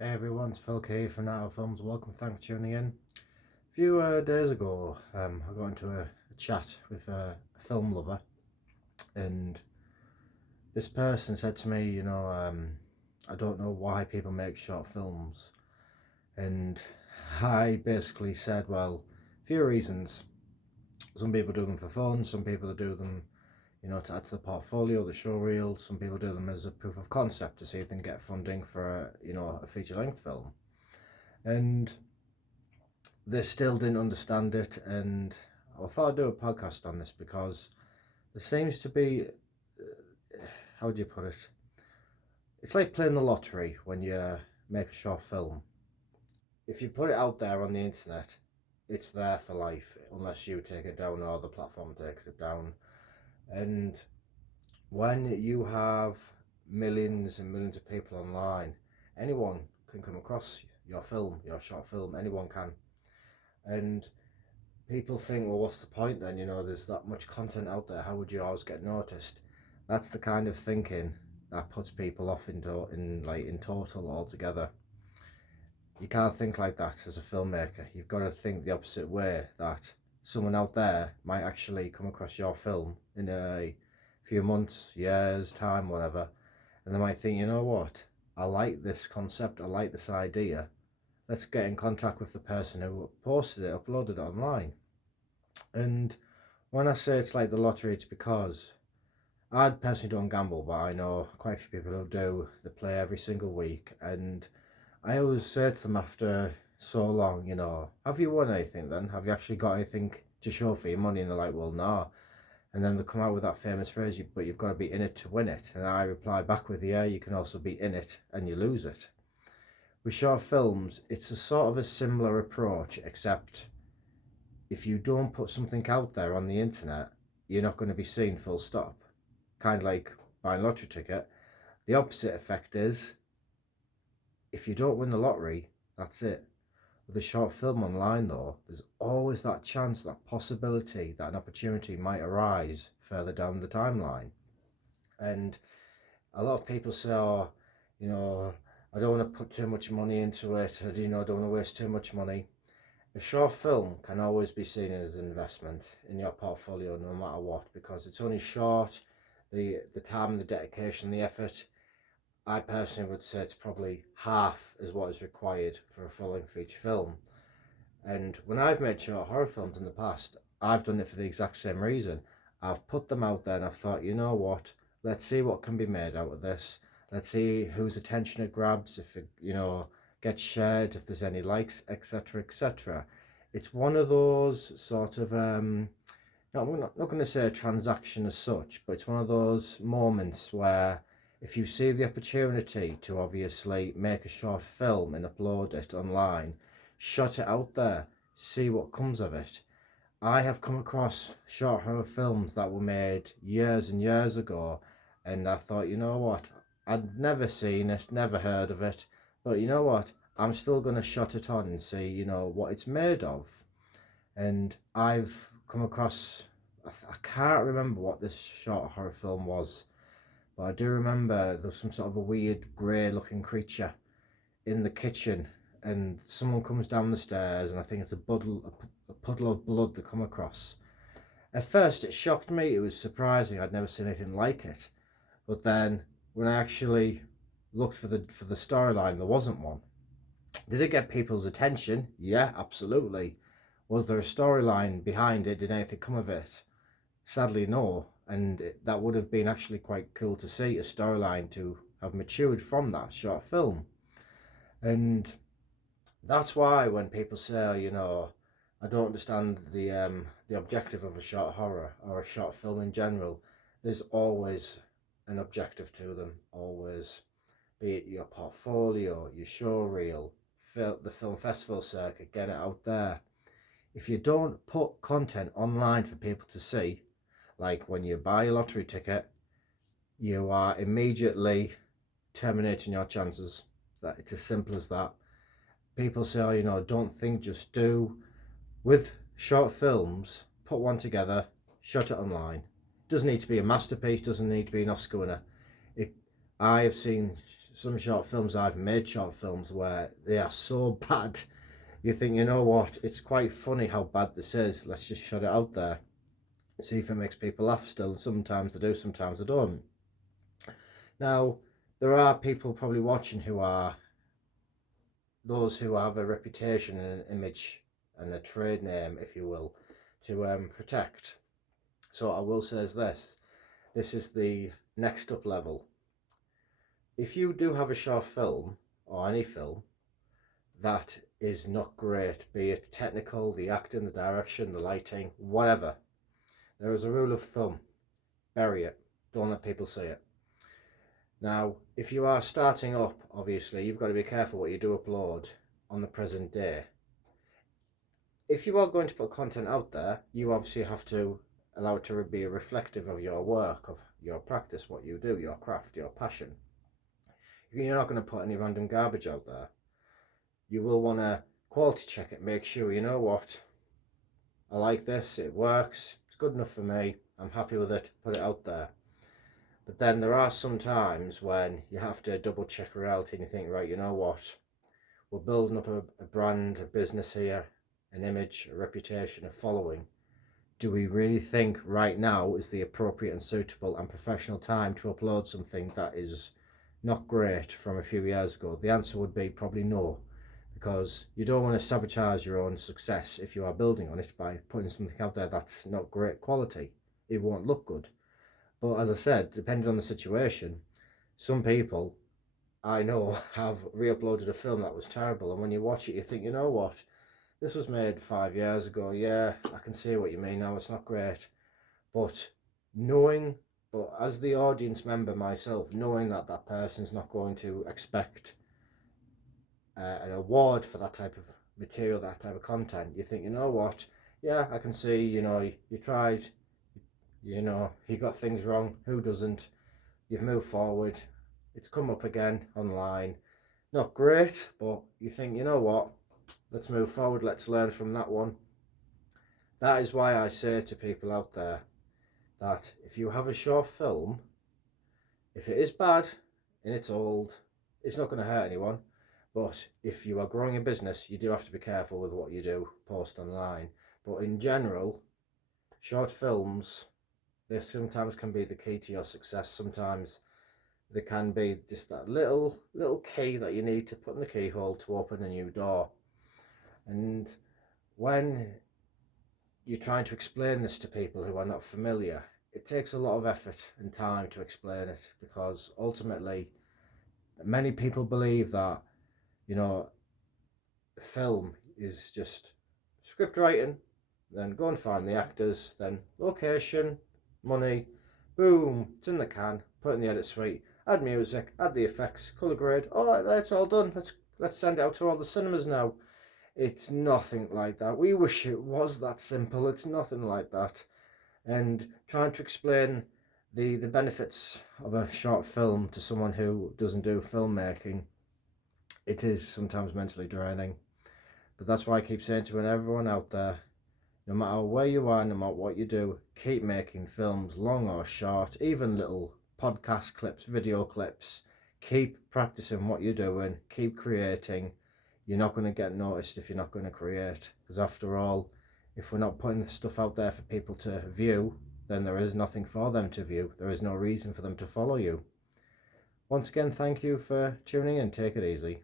Hey everyone, it's Phil Key from Nato Films. Welcome, thanks for tuning in. A few days ago, I got into a chat with a film lover, and this person said to me, I don't know why people make short films. And I basically said, well, a few reasons. Some people do them for fun, some people do them, to add to the portfolio, the show reel. Some people do them as a proof of concept to see if they can get funding for, a feature-length film. And they still didn't understand it, and I thought I'd do a podcast on this because there seems to be, how do you put it? It's like playing the lottery when you make a short film. If you put it out there on the internet, it's there for life unless you take it down or the platform takes it down. And when you have millions and millions of people online, anyone can come across your film, your short film, anyone can. And people think, well, what's the point then? There's that much content out there. How would you always get noticed? That's the kind of thinking that puts people off in total altogether. You can't think like that as a filmmaker. You've got to think the opposite way, that someone out there might actually come across your film in a few months, years, time, whatever, and they might think, you know what? I like this concept. I like this idea. Let's get in contact with the person who posted it, uploaded it online. And when I say it's like the lottery, it's because I personally don't gamble, but I know quite a few people who do. They play every single week, and I always say to them after so long, have you won anything then? Have you actually got anything to show for your money? And they're like, well, no. And then they come out with that famous phrase, but you've got to be in it to win it. And I reply back with, yeah, you can also be in it and you lose it. With short films, it's a sort of a similar approach, except if you don't put something out there on the internet, you're not going to be seen, full stop. Kind of like buying a lottery ticket. The opposite effect is, if you don't win the lottery, that's it. With a short film online though, there's always that chance, that possibility, that an opportunity might arise further down the timeline. And a lot of people say, oh, I don't want to put too much money into it, or, I don't want to waste too much money. A short film can always be seen as an investment in your portfolio no matter what, because it's only short. The time, the dedication, the effort, I personally would say it's probably half as what is required for a full-length feature film. And when I've made short horror films in the past, I've done it for the exact same reason. I've put them out there and I've thought, you know what, let's see what can be made out of this. Let's see whose attention it grabs, if it, gets shared, if there's any likes, etc., etc. It's one of those sort of, no, I'm not going to say a transaction as such, but it's one of those moments where if you see the opportunity to obviously make a short film and upload it online, shut it out there, see what comes of it. I have come across short horror films that were made years and years ago, and I thought, you know what, I'd never seen it, never heard of it, but you know what, I'm still going to shut it on and see, what it's made of. And I've come across, I can't remember what this short horror film was, but I do remember there was some sort of a weird grey looking creature in the kitchen, and someone comes down the stairs, and I think it's a puddle of blood they come across. At first it shocked me, it was surprising, I'd never seen anything like it. But then when I actually looked for the storyline, there wasn't one. Did it get people's attention? Yeah, absolutely. Was there a storyline behind it? Did anything come of it? Sadly, no. And that would have been actually quite cool to see, a storyline to have matured from that short film. And that's why when people say, I don't understand the objective of a short horror or a short film in general, there's always an objective to them, always. Be it your portfolio, your show reel, the film festival circuit, get it out there. If you don't put content online for people to see, like when you buy a lottery ticket, you are immediately terminating your chances. That it's as simple as that. People say, oh, don't think, just do. With short films, put one together, shut it online. Doesn't need to be a masterpiece, doesn't need to be an Oscar winner. I have seen some short films, I've made short films where they are so bad, you think, you know what, it's quite funny how bad this is, let's just shut it out there, see if it makes people laugh still. Sometimes they do, sometimes they don't. Now, there are people probably watching who are those who have a reputation and an image and a trade name, if you will, to protect. So I will say is this is the next up level. If you do have a short film or any film that is not great, be it technical, the acting, the direction, the lighting, whatever, there is a rule of thumb: bury it, don't let people see it. Now, if you are starting up, obviously you've got to be careful what you do upload on the present day. If you are going to put content out there, you obviously have to allow it to be reflective of your work, of your practice, what you do, your craft, your passion. You're not going to put any random garbage out there. You will want to quality check it, make sure, you know what, I like this, it works, it's good enough for me, I'm happy with it, put it out there. But then there are some times when you have to double check reality and you think, right, you know what, we're building up a brand, a business here, an image, a reputation, a following. Do we really think right now is the appropriate and suitable and professional time to upload something that is not great from a few years ago? The answer would be probably no, because you don't want to sabotage your own success if you are building on it by putting something out there that's not great quality. It won't look good. But as I said, depending on the situation, some people I know have re-uploaded a film that was terrible, and when you watch it you think, you know what, this was made 5 years ago, yeah, I can see what you mean now, it's not great. But as the audience member myself, knowing that that person's not going to expect an award for that type of material, that type of content, you think, you know what, yeah, I can see, you tried, you got things wrong, who doesn't? You've moved forward, it's come up again online, not great, but you think, you know what, let's move forward, let's learn from that one. That is why I say to people out there that if you have a short film, if it is bad and it's old, it's not going to hurt anyone. But if you are growing a business, you do have to be careful with what you do post online. But in general, short films, they sometimes can be the key to your success. Sometimes they can be just that little key that you need to put in the keyhole to open a new door. And when you're trying to explain this to people who are not familiar, it takes a lot of effort and time to explain it, because ultimately many people believe that, film is just script writing, then go and find the actors, then location, money, boom, it's in the can, put it in the edit suite, add music, add the effects, colour grade, all that's all done, let's send it out to all the cinemas now. It's nothing like that. We wish it was that simple. It's nothing like that. And trying to explain the benefits of a short film to someone who doesn't do filmmaking, it is sometimes mentally draining. But that's why I keep saying to everyone out there, no matter where you are, no matter what you do, keep making films, long or short, even little podcast clips, video clips. Keep practicing what you're doing, keep creating. You're not going to get noticed if you're not going to create, because after all, if we're not putting the stuff out there for people to view, then there is nothing for them to view. There is no reason for them to follow you. Once again, thank you for tuning in. Take it easy.